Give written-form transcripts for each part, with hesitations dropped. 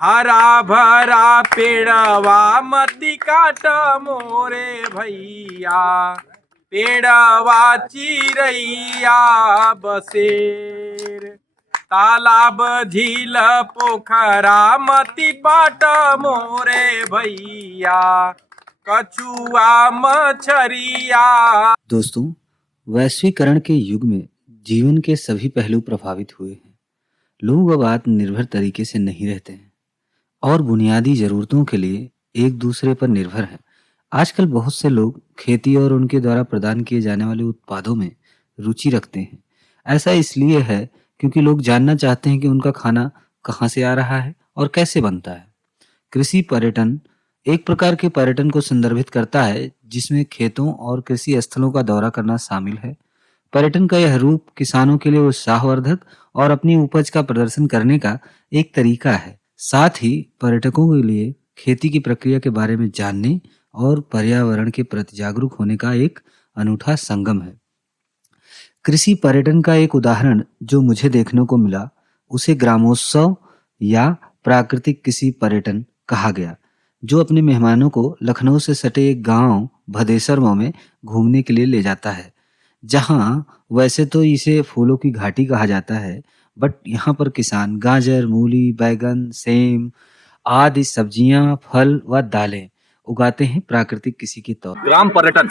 हरा भरा पेड़वा मती काट मोरे भैया, पेड़वा चिरैया बसेर, तालाब झील पोखरा मती बाट मोरे भैया, कछुआ मछरिया। दोस्तों, वैश्वीकरण के युग में जीवन के सभी पहलू प्रभावित हुए हैं। लोग अब आत्मनिर्भर तरीके से नहीं रहते हैं और बुनियादी जरूरतों के लिए एक दूसरे पर निर्भर हैं। आजकल बहुत से लोग खेती और उनके द्वारा प्रदान किए जाने वाले उत्पादों में रुचि रखते हैं। ऐसा इसलिए है क्योंकि लोग जानना चाहते हैं कि उनका खाना कहाँ से आ रहा है और कैसे बनता है। कृषि पर्यटन एक प्रकार के पर्यटन को संदर्भित करता है जिसमें खेतों और कृषि स्थलों का दौरा करना शामिल है। पर्यटन का यह रूप किसानों के लिए उत्साहवर्धक और अपनी उपज का प्रदर्शन करने का एक तरीका है। साथ ही पर्यटकों के लिए खेती की प्रक्रिया के बारे में जानने और पर्यावरण के प्रति जागरूक होने का एक अनूठा संगम है। कृषि पर्यटन का एक उदाहरण जो मुझे देखने को मिला उसे ग्रामोत्सव या प्राकृतिक कृषि पर्यटन कहा गया, जो अपने मेहमानों को लखनऊ से सटे एक गांव भदेसरवा में घूमने के लिए ले जाता है, जहां वैसे तो इसे फूलों की घाटी कहा जाता है, बट यहाँ पर किसान गाजर, मूली, बैगन, सेम आदि सब्जियां, फल व दालें उगाते हैं प्राकृतिक कृषि के तौर। ग्राम पर्यटन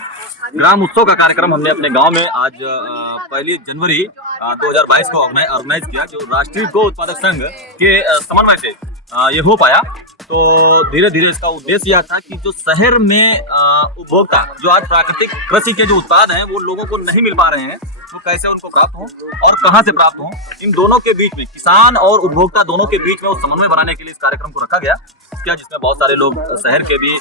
ग्राम उत्सव का कार्यक्रम हमने अपने गांव में आज 1 जनवरी 2022 को ऑर्गेनाइज किया, जो राष्ट्रीय गौ उत्पादक संघ के समन्वय से ये हो पाया। तो धीरे धीरे इसका उद्देश्य यह था कि जो शहर में उपभोक्ता जो आज प्राकृतिक कृषि के जो उत्पाद हैं वो लोगों को नहीं मिल पा रहे हैं, वो कैसे उनको प्राप्त हो और कहां से प्राप्त हो, इन दोनों के बीच में, किसान और उपभोक्ता दोनों के बीच में वो समन्वय बनाने के लिए इस कार्यक्रम को रखा गया। जिसमें बहुत सारे लोग शहर के भी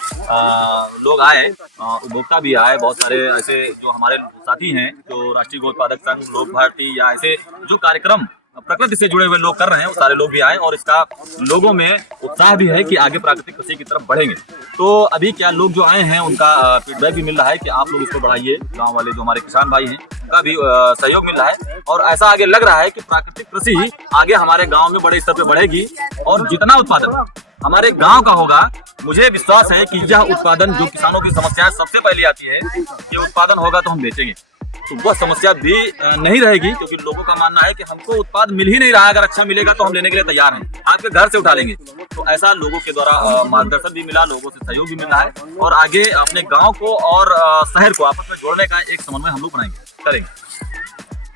लोग आए, उपभोक्ता भी आए, बहुत सारे ऐसे जो हमारे साथी हैं जो राष्ट्रीय गौ उत्पादक संघ, लोक भारती या ऐसे जो कार्यक्रम प्रकृति से जुड़े हुए लोग कर रहे हैं, वो सारे लोग भी आए और इसका लोगों में उत्साह भी है कि आगे प्राकृतिक कृषि की तरफ बढ़ेंगे। तो अभी क्या लोग जो आए हैं उनका फीडबैक भी मिल रहा है कि आप लोग इसको बढ़ाइए। गांव वाले जो हमारे किसान भाई हैं उनका भी सहयोग मिल रहा है और ऐसा आगे लग रहा है कि प्राकृतिक कृषि आगे हमारे गाँव में बड़े स्तर पर बढ़ेगी और जितना उत्पादन हमारे गांव का होगा, मुझे विश्वास है कि यह उत्पादन जो किसानों की समस्या सबसे पहले आती है कि उत्पादन होगा तो हम बेचेंगे, तो वह समस्या भी नहीं रहेगी, क्योंकि लोगों का मानना है कि हमको उत्पाद मिल ही नहीं रहा है, अगर अच्छा मिलेगा तो हम लेने के लिए तैयार हैं, आपके घर से उठा लेंगे। तो ऐसा लोगों के द्वारा मार्गदर्शन भी मिला, लोगों से सहयोग भी मिल रहा है और आगे अपने गाँव को और शहर को आपस में जोड़ने का एक समन्वय हम लोग बनाएंगे, करेंगे।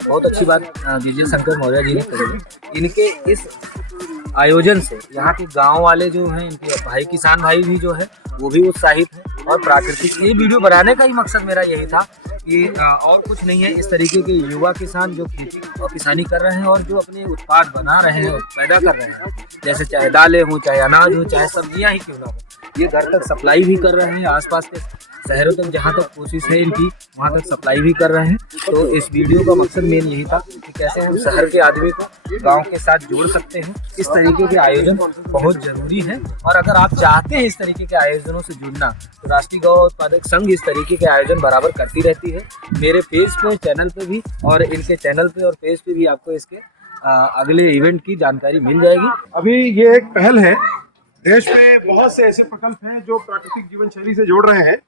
बहुत अच्छी बात विजय शंकर मौर्य जी ने कही। इनके इस आयोजन से यहाँ के गांव वाले जो हैं, इनके भाई किसान भाई भी जो है वो भी उत्साहित हैं और प्राकृतिक ये वीडियो बनाने का ही मकसद मेरा यही था कि और कुछ नहीं है, इस तरीके के युवा किसान जो खेती और किसानी कर रहे हैं और जो अपने उत्पाद बना रहे हैं, पैदा कर रहे हैं, जैसे चाहे दालें हों, चाहे अनाज हो, चाहे सब्जियां ही क्यों ना हो, ये घर तक सप्लाई भी कर रहे हैं, आसपास के शहरों तक जहाँ तक कोशिश है इनकी वहाँ तक सप्लाई भी कर रहे हैं। तो इस वीडियो का मकसद मेन यही था कि कैसे हम शहर के आदमी को गांव के साथ जोड़ सकते हैं। इस तरीके के आयोजन बहुत जरूरी है और अगर आप चाहते हैं इस तरीके के आयोजनों से जुड़ना तो राष्ट्रीय गौ उत्पादक संघ इस तरीके के आयोजन बराबर करती रहती है। मेरे पेज पे, चैनल पे भी और इनके चैनल पे और पेज पे भी आपको इसके अगले इवेंट की जानकारी मिल जाएगी। अभी ये एक पहल है, देश में बहुत से ऐसे प्रकल्प हैं जो प्राकृतिक जीवन शैली से जोड़ रहे हैं।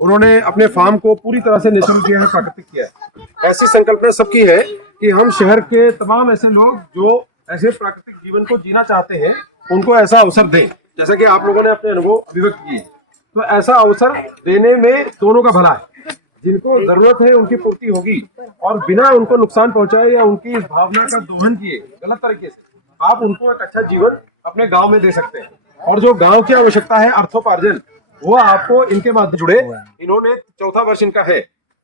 उन्होंने अपने फार्म को पूरी तरह से नेचुरल किया है, प्राकृतिक किया है। ऐसी संकल्पना सबकी है कि हम शहर के तमाम ऐसे लोग जो ऐसे प्राकृतिक जीवन को जीना चाहते हैं उनको ऐसा अवसर दें, जैसा कि आप लोगों ने अपने अनुभव अभिव्यक्त किए। तो ऐसा अवसर देने में दोनों का भला है, जिनको जरूरत है उनकी पूर्ति होगी और बिना उनको नुकसान पहुंचाए या उनकी इस भावना का दोहन किए गलत तरीके से आप उनको एक अच्छा जीवन अपने गाँव में दे सकते हैं। और जो गाँव की आवश्यकता है अर्थोपार्जन, वो आपको इनके माध्यम जुड़े। इन्होंने 4था वर्ष इनका है,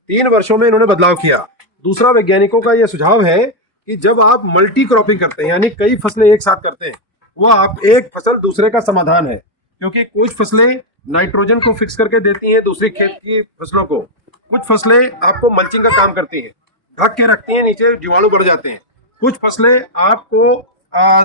3 वर्षों में इन्होंने बदलाव किया। दूसरा, वैज्ञानिकों का यह सुझाव है कि जब आप मल्टी क्रॉपिंग करते हैं, यानी कई फसलें एक साथ करते हैं, वो आप एक फसल दूसरे का समाधान है, क्योंकि कुछ फसलें नाइट्रोजन को फिक्स करके देती हैं दूसरी खेत की फसलों को, कुछ फसलें आपको मल्चिंग का काम करती हैं, ढक के रखती हैं, नीचे जीवाणु बढ़ जाते हैं, कुछ फसलें आपको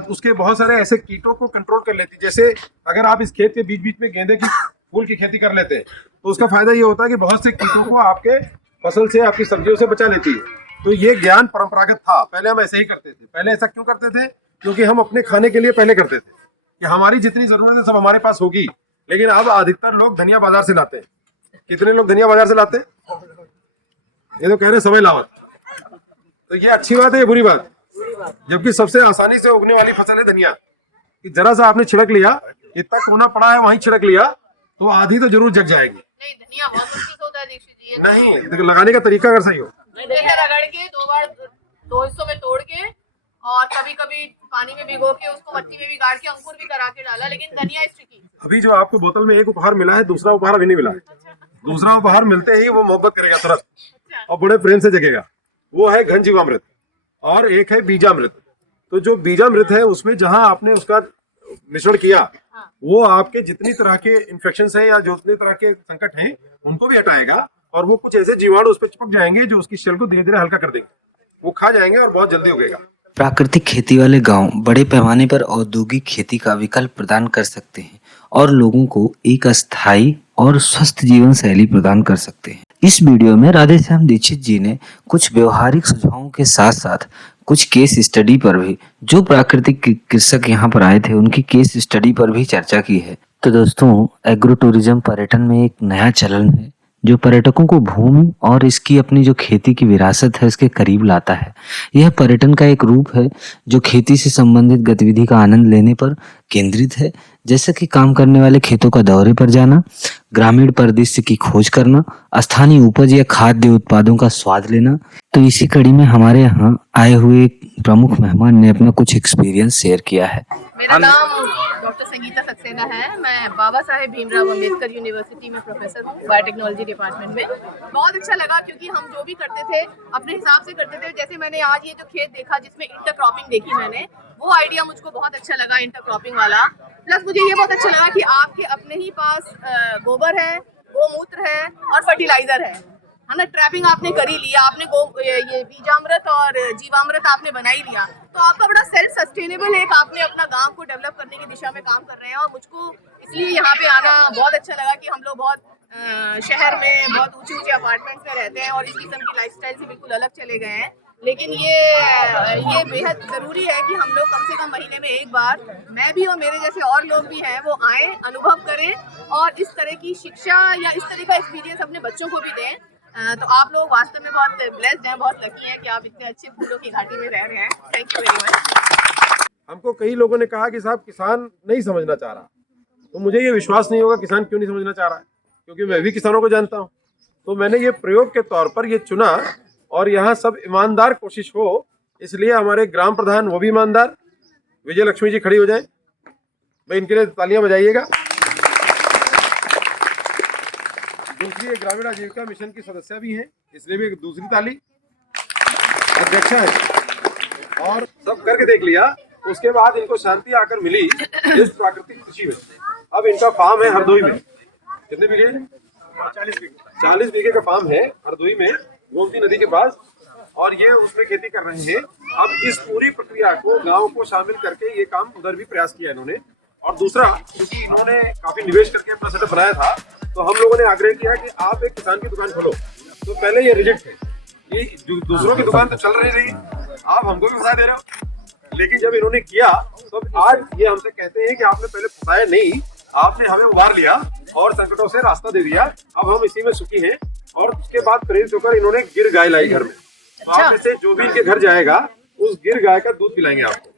उसके बहुत सारे ऐसे कीटों को कंट्रोल कर लेती है। जैसे अगर आप इस खेत के बीच बीच में गेंदे की फूल की खेती कर लेते हैं तो उसका फायदा ये होता है कि बहुत से कीटों को आपके फसल से, आपकी सब्जियों से बचा लेती है। तो ये ज्ञान परंपरागत था, पहले हम ऐसे ही करते थे। पहले ऐसा क्यों करते थे? क्योंकि हम अपने खाने के लिए पहले करते थे कि हमारी जितनी जरूरत है सब हमारे पास होगी, लेकिन अब अधिकतर लोग धनिया बाजार से लाते हैं। कितने लोग धनिया बाजार से लाते हैं? ये तो कह रहे समय लावत। तो ये अच्छी बात है या बुरी बात? जबकि सबसे आसानी से उगने वाली फसल है धनिया, कि जरा सा आपने छिड़क लिया, इतना कोना पड़ा है वहीं छिड़क लिया तो आधी तो जरूर जग जाएगी। नहीं, धनिया बहुत मुश्किल से होता है दीक्षित जी। नहीं, लगाने का तरीका अगर सही हो। रगड़ के 2 बार 2 हिस्सों में तोड़ के और कभी कभी पानी में भिगो के उसको मट्टी में भी गाड़ के अंकुर भी करा के डाला, लेकिन धनिया इस ट्रिकी। अभी जो आपको बोतल में एक उपहार मिला है, दूसरा उपहार अभी नहीं मिला है। दूसरा उपहार मिलते ही वो मोहब्बत करेगा तुरंत और बड़े प्रेम से जगेगा। वो है घन जीवामृत और एक है बीजामृत। तो जो बीजामृत है उसमें जहां आपने उसका मिश्रण किया, वो आपके जितनी तरह के इन्फेक्शन हैं या जितनी तरह के संकट हैं उनको भी हटाएगा, और वो कुछ ऐसे जीवाणु उस पर चिपक जाएंगे जो उसकी शेल को धीरे धीरे हल्का कर देंगे, वो खा जाएंगे और बहुत जल्दी उगेगा। प्राकृतिक खेती वाले गांव बड़े पैमाने पर औद्योगिक खेती का विकल्प प्रदान कर सकते हैं और लोगों को एक अस्थायी और स्वस्थ जीवन शैली प्रदान कर सकते हैं। इस वीडियो में राधेश्याम दीक्षित जी ने कुछ व्यवहारिक सुझावों के साथ साथ कुछ केस स्टडी पर भी, जो प्राकृतिक कृषक यहाँ पर आए थे उनकी केस स्टडी पर भी चर्चा की है। तो दोस्तों, एग्रो टूरिज्म पर्यटन में एक नया चलन है जो पर्यटकों को भूमि और इसकी अपनी जो खेती की विरासत है उसके करीब लाता है। यह पर्यटन का एक रूप है जो खेती से संबंधित गतिविधि का आनंद लेने पर केंद्रित है, जैसे कि काम करने वाले खेतों का दौरे पर जाना, ग्रामीण परिदृश्य की खोज करना, स्थानीय उपज या खाद्य उत्पादों का स्वाद लेना। तो इसी कड़ी में हमारे यहाँ आए हुए प्रमुख मेहमान ने अपना कुछ एक्सपीरियंस शेयर किया है। मेरा नाम डॉक्टर संगीता सक्सेना है। मैं बाबा साहेब भीमराव अम्बेडकर यूनिवर्सिटी में प्रोफेसर हूँ, बायोटेक्नोलॉजी डिपार्टमेंट में। बहुत अच्छा लगा क्योंकि हम जो भी करते थे अपने हिसाब से करते थे। जैसे मैंने आज ये जो खेत देखा जिसमें इंटरक्रॉपिंग देखी मैंने, वो आइडिया मुझको बहुत अच्छा लगा इंटरक्रॉपिंग वाला। प्लस मुझे ये बहुत अच्छा लगा कि आपके अपने ही पास गोबर है, गोमूत्र है और फर्टिलाइजर है ना। ट्रैपिंग आपने कर ही लिया, आपने ये बीजामृत और जीवामृत आपने बना ही लिया, तो आपका बड़ा सेल्फ सस्टेनेबल एक आपने अपना गांव को डेवलप करने की दिशा में काम कर रहे हैं। और मुझको इसलिए यहाँ पे आना बहुत अच्छा लगा कि हम लोग बहुत शहर में बहुत ऊंचे अपार्टमेंट्स में रहते हैं और इस किस्म की लाइफस्टाइल से बिल्कुल अलग चले गए हैं। लेकिन ये बेहद ज़रूरी है कि हम लोग कम से कम महीने में एक बार, मैं भी और मेरे जैसे और लोग भी हैं, वो आएँ, अनुभव करें और इस तरह की शिक्षा या इस तरह का एक्सपीरियंस अपने बच्चों को भी दें। तो आप लोग वास्तव में बहुत ब्लेस्ड हैं, बहुत लकी हैं कि आप इतने अच्छे फूलों की घाटी में रह रहे हैं। Thank you very much. हमको कई लोगों ने कहा कि साहब किसान नहीं समझना चाह रहा, तो मुझे ये विश्वास नहीं होगा किसान क्यों नहीं समझना चाह रहा है, क्योंकि मैं भी किसानों को जानता हूँ। तो मैंने ये प्रयोग के तौर पर ये चुना और यहाँ सब ईमानदार कोशिश हो, इसलिए हमारे ग्राम प्रधान वो भी ईमानदार, विजय लक्ष्मी जी खड़ी हो जाए, भाई इनके लिए तालियां बजाइएगा। दूसरी एक ग्रामीण आजीविका मिशन की सदस्य भी हैं, इसलिए भी एक दूसरी ताली। अध्यक्षा है और सब करके देख लिया। उसके बाद इनको शांति आकर मिली इस प्राकृतिक कृषि में। अब इनका फार्म है हरदोई में, कितने बीघे? 40 बीघे का फार्म है हरदोई में, गोमती नदी के पास, और ये उसमें खेती कर रहे हैं। अब इस पूरी प्रक्रिया को गांव को शामिल करके ये काम उधर भी प्रयास किया इन्होंने। और दूसरा, क्योंकि इन्होंने काफी निवेश करके अपना सेटअप बनाया था, तो हम लोगों ने आग्रह किया कि आप एक किसान की दुकान खोलो। तो पहले ये रिजेक्ट है कि दूसरों की दुकान तो चल रही थी, आप हमको भी फंसा दे रहे हो। लेकिन जब इन्होंने किया तो आज ये हमसे कहते हैं कि आपने पहले फंसाया नहीं, आपने हमें उबार लिया और संकटों से रास्ता दे दिया। अब हम इसी में सुखी हैं। और उसके बाद प्रेरित होकर इन्होंने गिर गाय लाई घर में। तो आप में से जो भी इनके घर जाएगा उस गिर गाय का दूध पिलाएंगे आपको,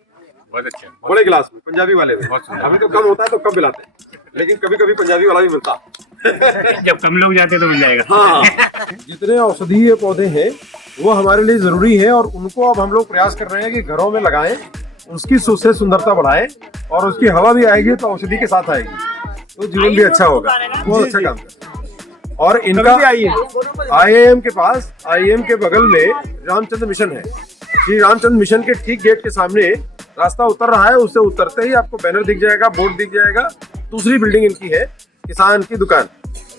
बहुत अच्छा, बड़े गिलास में, पंजाबी वाले में। हमें तो कम होता है तो कम पिलाते हैं, लेकिन कभी कभी पंजाबी वाला भी मिलता। जब कम लोग जाते तो मिल जाएगा। हाँ, जितने औषधीय पौधे हैं वो हमारे लिए जरूरी है और उनको अब हम लोग प्रयास कर रहे हैं कि घरों में लगाएं, उसकी से सुंदरता बढ़ाएं और उसकी हवा भी आएगी तो औषधि के साथ आएगी, तो जीवन भी अच्छा होगा। बहुत अच्छा काम है। और इनका IIM के पास, IIM के बगल में रामचंद्र मिशन है। श्री रामचंद्र मिशन के ठीक गेट के सामने रास्ता उतर रहा है, उससे उतरते ही आपको बैनर दिख जाएगा, बोर्ड दिख जाएगा। दूसरी बिल्डिंग इनकी है किसान की दुकान।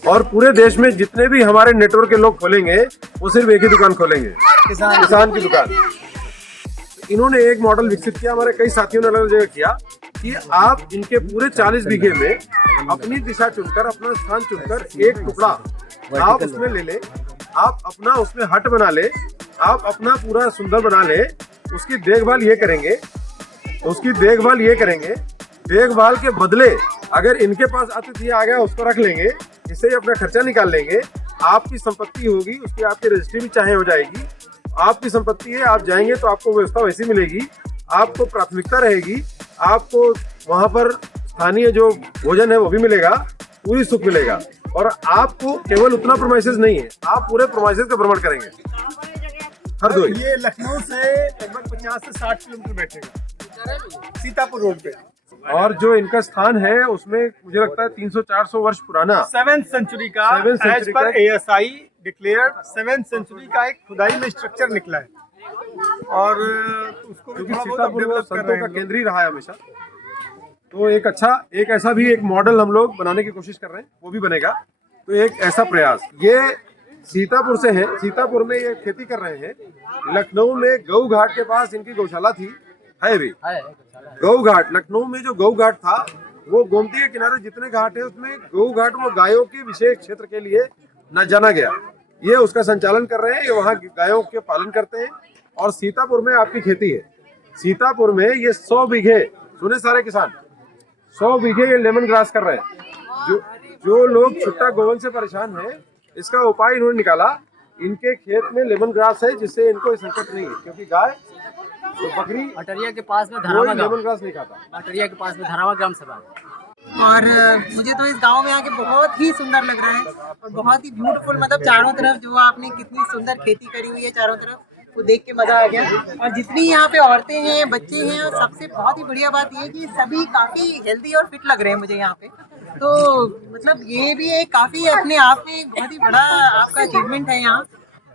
और पूरे देश में जितने भी हमारे नेटवर्क के लोग खोलेंगे वो सिर्फ एक ही दुकान खोलेंगे, किसान की दुकान। इन्होंने एक मॉडल विकसित किया, हमारे कई साथियों ने अलग जगह किया, कि आप इनके पूरे 40 बीघे में अपनी दिशा चुनकर, अपना स्थान चुनकर एक टुकड़ा आप उसमें ले ले, आप अपना उसमें हट बना ले, आप अपना पूरा सुंदर बना ले। उसकी देखभाल ये करेंगे देखभाल के बदले अगर इनके पास अतिथि आ गया उसको रख लेंगे, इससे ही अपना खर्चा निकाल लेंगे। आपकी संपत्ति होगी, उसकी आपकी रजिस्ट्री भी चाहे हो जाएगी। आपकी संपत्ति है, आप जाएंगे तो आपको व्यवस्था वैसी मिलेगी, आपको प्राथमिकता रहेगी, आपको वहां पर स्थानीय जो भोजन है वो भी मिलेगा, पूरी सुख मिलेगा। और आपको केवल उतना प्रोमाइसेस नहीं है, आप पूरे प्रोमाइसेस का भ्रमण करेंगे। हरदोई ये लखनऊ से लगभग 50 से 60 किलोमीटर बैठेगा, सीतापुर रोड पे। और जो इनका स्थान है उसमें मुझे लगता है 300-400 वर्ष पुराना 7th सेंचुरी का, 7th एज century पर का- ASI डिक्लेयर्ड 7th सेंचुरी का एक खुदाई में स्ट्रक्चर निकला है और उसको भी क्योंकि थोड़ा बहुत सीतापुर वो डेवलप कर संतों रहे का हैं केंद्र ही रहा है हमेशा। तो एक ऐसा भी एक मॉडल हम लोग बनाने की कोशिश कर रहे हैं, वो भी बनेगा। तो एक ऐसा प्रयास, ये सीतापुर से है, सीतापुर में ये खेती कर रहे हैं। लखनऊ में गऊ घाट के पास इनकी गौशाला थी, है भी गऊ घाट। लखनऊ में जो गऊ घाट था वो गोमती के किनारे जितने घाट है उसमें गऊ घाट वो गायों के विशेष क्षेत्र के लिए न जाना गया। ये उसका संचालन कर रहे हैं, ये वहाँ गायों के पालन करते हैं। और सीतापुर में आपकी खेती है, सीतापुर में ये 100 बीघे, सुने सारे किसान, 100 बीघे ये लेमन ग्रास कर रहे हैं। जो लोग छुट्टा गोवन से परेशान हैं, इसका उपाय इन्होंने निकाला। इनके खेत में लेमन ग्रास है जिससे इनको संकट नहीं है, क्योंकि गाय तो बकरी अटरिया के पास में कोई धरावा लेमन गाँव, ग्रास नहीं खाता। अटरिया के पास में धरावा ग्राम सभा। और मुझे तो इस गांव में आके बहुत ही सुंदर लग रहा है और बहुत ही ब्यूटीफुल, मतलब चारों तरफ जो आपने कितनी सुंदर खेती करी हुई है चारों तरफ, वो देख के मजा आ गया। और जितनी यहाँ पे औरतें हैं, बच्चे हैं, और सबसे बहुत ही बढ़िया बात ये है कि सभी काफी हेल्दी और फिट लग रहे हैं मुझे यहाँ पे। तो मतलब ये भी एक काफी अपने आप में एक बहुत ही बड़ा आपका अचीवमेंट है यहाँ।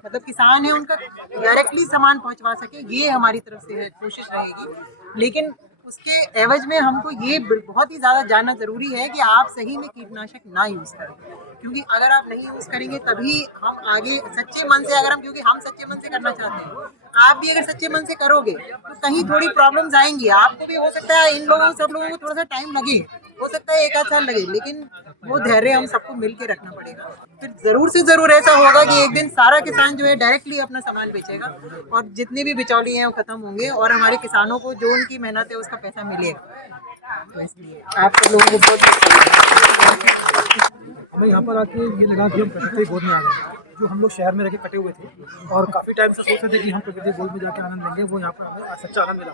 मतलब किसान है, उनका डायरेक्टली सामान पहुंचवा सके, ये हमारी तरफ से कोशिश रहेगी। लेकिन उसके एवज में हमको ये बहुत ही ज़्यादा जानना ज़रूरी है कि आप सही में कीटनाशक ना यूज़ करें, क्योंकि अगर आप नहीं यूज़ करेंगे तभी हम आगे सच्चे मन से, अगर हम, क्योंकि हम सच्चे मन से करना चाहते हैं, आप भी अगर सच्चे मन से करोगे तो कहीं थोड़ी प्रॉब्लम्स आएंगी। आपको भी हो सकता है, इन लोगों सब लोगों को थोड़ा सा टाइम लगे, हो सकता है 1 आध साल लगे, लेकिन वो धैर्य हम सबको मिल के रखना पड़ेगा। फिर ज़रूर से ज़रूर ऐसा होगा कि एक दिन सारा किसान जो है डायरेक्टली अपना सामान बेचेगा और जितने भी बिचौली हैं वो खत्म होंगे और हमारे किसानों को जो उनकी मेहनत है उसका पैसा मिलेगा। तो इसलिए आप सब लोगों को बहुत हमें यहाँ पर आके ये लगा कि हम प्रकृति गोद में आ गए। जो हम लोग शहर में रह के कटे हुए थे और काफ़ी टाइम से सोच रहे थे कि हम प्रकृति गोद में जाके आनंद लेंगे, वो यहाँ पर हमें आज सच्चा आनंद मिला।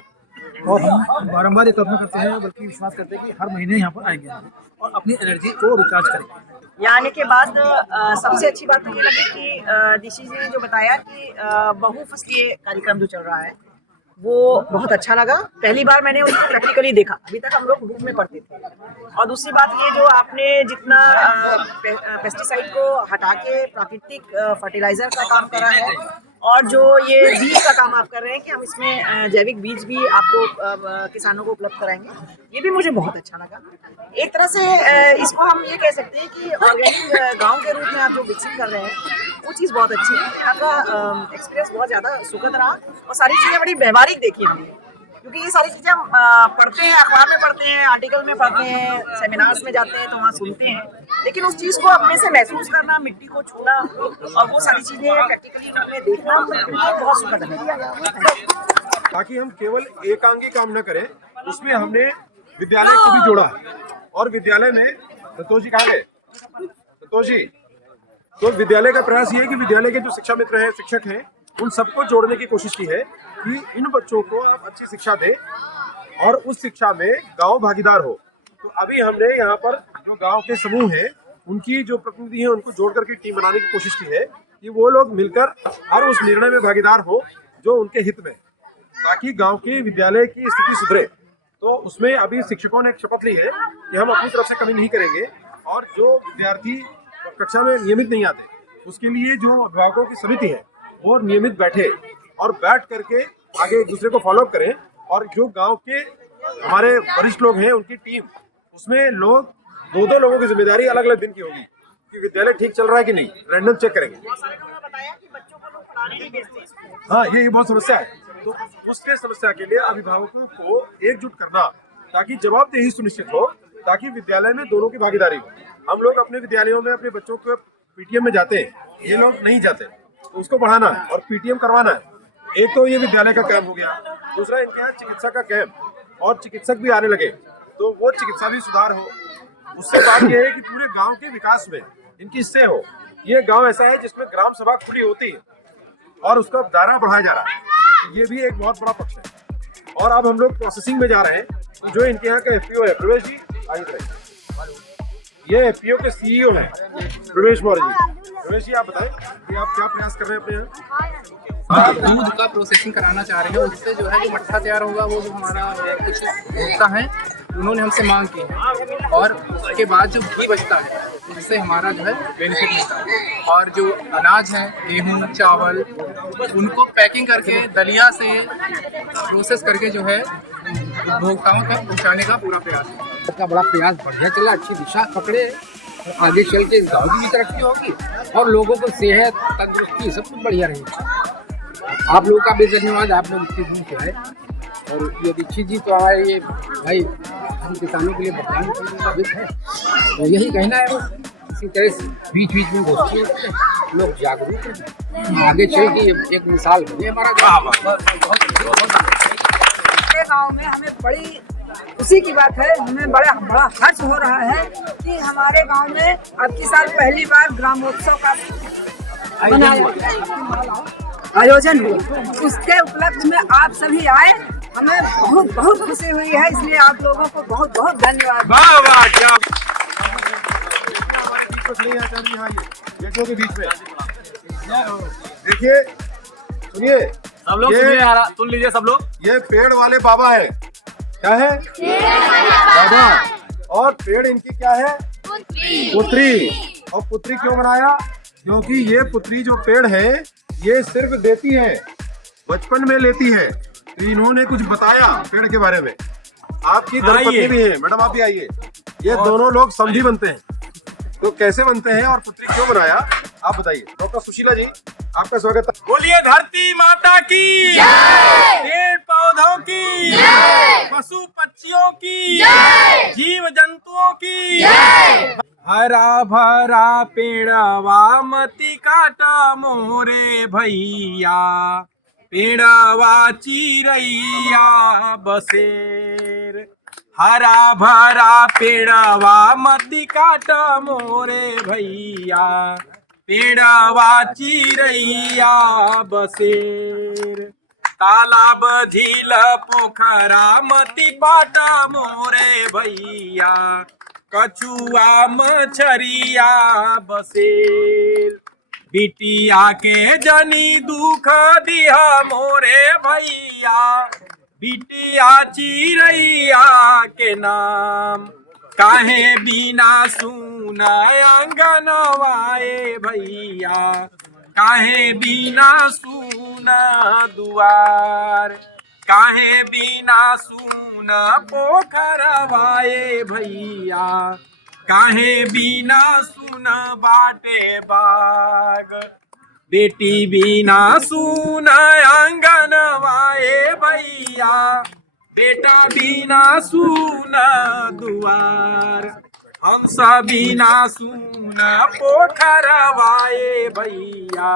और हम बारम्बार ये कल्पना करते हैं, बल्कि विश्वास करते हैं कि हर महीने यहाँ पर आएंगे और अपनी एनर्जी को रिचार्ज करेंगे। यहाँ आने के बाद सबसे अच्छी बात तो ये लगी कि दिशी जी ने जो बताया कि बहुफसलीय कार्यक्रम जो चल रहा है वो बहुत अच्छा लगा। पहली बार मैंने उसको प्रैक्टिकली देखा, अभी तक हम लोग बुक में पढ़ते थे। और दूसरी बात ये, जो आपने जितना पेस्टिसाइड को हटा के प्राकृतिक फर्टिलाइजर का काम करा है और जो ये बीज का काम आप कर रहे हैं कि हम इसमें जैविक बीज भी आपको किसानों को उपलब्ध कराएंगे, ये भी मुझे बहुत अच्छा लगा। एक तरह से इसको हम ये कह सकते हैं कि ऑर्गेनिक गांव के रूप में आप जो विकसित कर रहे हैं वो चीज़ बहुत अच्छी है। यहाँ का एक्सपीरियंस बहुत ज़्यादा सुखद रहा और सारी चीज़ें बड़ी व्यवहारिक देखी हमने, क्योंकि ये सारी चीज़ें हम पढ़ते हैं, अखबार में पढ़ते हैं, आर्टिकल में पढ़ते हैं, सेमिनार्स में जाते हैं तो वहाँ सुनते हैं, लेकिन उस चीज़ को अपने से महसूस करना, मिट्टी को छूना और वो सारी चीज़ें प्रैक्टिकली हमने देखना, ये बहुत सुखद है। ताकि हम केवल एकांगी काम न करें, उसमें हमने विद्यालय को भी जोड़ा और विद्यालय में संतोष जी कहाँ गए? संतोष जी, तो विद्यालय का प्रयास ये है कि विद्यालय के जो शिक्षा मित्र हैं, शिक्षक हैं, उन सबको जोड़ने की कोशिश की है कि इन बच्चों को आप अच्छी शिक्षा दें और उस शिक्षा में गांव भागीदार हो। तो अभी हमने यहाँ पर जो गांव के समूह हैं, उनकी जो प्रतिनिधि हैं, उनको जोड़ करके टीम बनाने की कोशिश की है कि वो लोग मिलकर हर उस निर्णय में भागीदार हो जो उनके हित में, ताकि गाँव के विद्यालय की स्थिति सुधरे। तो उसमें अभी शिक्षकों ने एक शपथ ली है कि हम अपनी तरफ से कमी नहीं करेंगे और जो विद्यार्थी कक्षा में नियमित नहीं आते उसके लिए जो अभिभावकों की समिति है वो नियमित बैठे और बैठ करके आगे एक दूसरे को फॉलोअप करें। और जो गांव के हमारे वरिष्ठ लोग हैं उनकी टीम, उसमें लोग 2-2 लोगों की जिम्मेदारी अलग अलग दिन की होगी कि विद्यालय ठीक चल रहा है कि नहीं, रैंडम चेक करेंगे। हाँ, ये बहुत समस्या है। तो उसके समस्या के लिए अभिभावकों को एकजुट करना ताकि जवाबदेही सुनिश्चित हो, ताकि विद्यालय में दोनों की भागीदारी हो। हम लोग अपने विद्यालयों में अपने बच्चों को पीटीएम में जाते हैं, ये लोग नहीं जाते, तो उसको बढ़ाना है और पीटीएम करवाना है। एक तो ये विद्यालय का कैंप हो गया, दूसरा इनके यहाँ चिकित्सा का कैंप, और चिकित्सक भी आने लगे। तो वो चिकित्सा भी सुधार हो। उससे बात यह है कि पूरे गांव के विकास में इनकी हिस्से हो। ये गांव ऐसा है जिसमें ग्राम सभा खुली होती है और उसका दायरा बढ़ाया जा रहा है, ये भी एक बहुत बड़ा पक्ष है। और अब हम लोग प्रोसेसिंग में जा रहे हैं। जो इनके यहाँ का एफपीओ है प्रवेश जी, आइए बताइए। ये एफपीओ के सीईओ हैं प्रवेश मौर्य जी। प्रवेश जी, आप बताएं कि आप क्या प्रयास कर रहे हैं अपने यहाँ? दूध का प्रोसेसिंग कराना चाह रहे हैं, उससे जो है जो मट्ठा तैयार होगा वो जो हमारा कुछ भोक्ता है उन्होंने हमसे मांग की है, और उसके बाद जो घी बचता है उससे हमारा जो है बेनिफिट मिलता है। और जो अनाज है, गेहूँ, चावल, उनको पैकिंग करके दलिया से प्रोसेस करके जो है उपभोक्ताओं तक पहुँचाने का पूरा प्रयास है। इसका बड़ा प्रयास बढ़िया चला, अच्छी दिशा पकड़े, आगे चल के गाँव की भी तरक्की होगी और लोगों को सेहत, तंदुरुस्ती सब कुछ बढ़िया रहेगी। आप लोगों का भी धन्यवाद, आप लोग इतनी दूर से आए। और ये दीक्षित जी तो हमारे ये भाई हम किसानों के लिए वरदान साबित है, तो यही कहना है। इसी तरह से बीच बीच में गोष्ठी होती है, लोग जागरूक हैं, आगे चल के एक मिसाल बने हमारा गाँव। गाँव में हमें बड़ी खुशी की बात है, हमें बड़ा हर्ष हो रहा है कि हमारे गांव में अब की साल पहली बार ग्रामोत्सव का आयोजन हुआ। उसके उपलक्ष्य में आप सभी आए, हमें बहुत बहुत खुशी हुई है, इसलिए आप लोगों को बहुत बहुत धन्यवाद। वाह वाह, क्या कुछ नहीं आता यहाँ ये के बीच में। देखिए, सुनिए सब लोग, सुनिए, सुन लीजिए सब लोग। ये पेड़ वाले बाबा है। क्या है? बाबा। और पेड़ इनकी क्या है? पुत्री। और पुत्री क्यों बनाया? क्योंकि ये पुत्री जो पेड़ है ये सिर्फ देती है, बचपन में लेती है। तो इन्होंने कुछ बताया पेड़ के बारे में। आपकी धर्मपत्नी भी है, मैडम आप भी आइए। ये दोनों लोग समधी बनते हैं, तो कैसे बनते हैं और पुत्री क्यों बनाया आप बताइए। डॉक्टर सुशीला जी, आपका स्वागत है। बोलिए धरती माता की, पेड़ पौधों की, पशु पक्षियों की, जीव जंतुओं की। हरा भरा पेड़वा मती काटा मोरे भैया, पेड़वा चिरैया बसेर। हरा भरा पेड़वा मती काटा मोरे भैया, पेड़वा चिरैया बसेर। तालाब झील पोखरा मती बाटा मोरे भैया, कछुआ मछरिया बसेर। बिटिया के जनी दुख दिया मोरे भैया, बिटिया चिरैया के नाम। काहे बिना सुन आंगनवाए भैया, काहे बिना सुन दुआर। काहे बिना सुन पोखरवाए भैया, काहे बिना सुन बाटे बाग। बेटी बिना सुन आंगनवाए भैया, बेटा बिना सुन दुआर। हंस बिना सुन पोखरवाए भैया,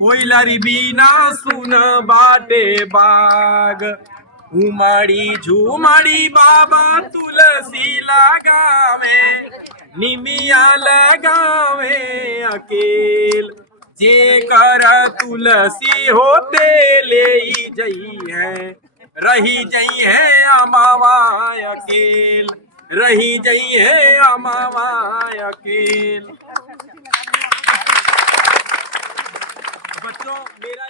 कोयलरी बिना सुन बाटे बाग। उमड़ी झूमड़ी बाबा तुलसी लगावे, निमिया लगावे अकेल। जे कर तुलसी होते ले जई है, रही जई है अमावा अकेल, रही जई है अमावा अकेल। बच्चों, मेरा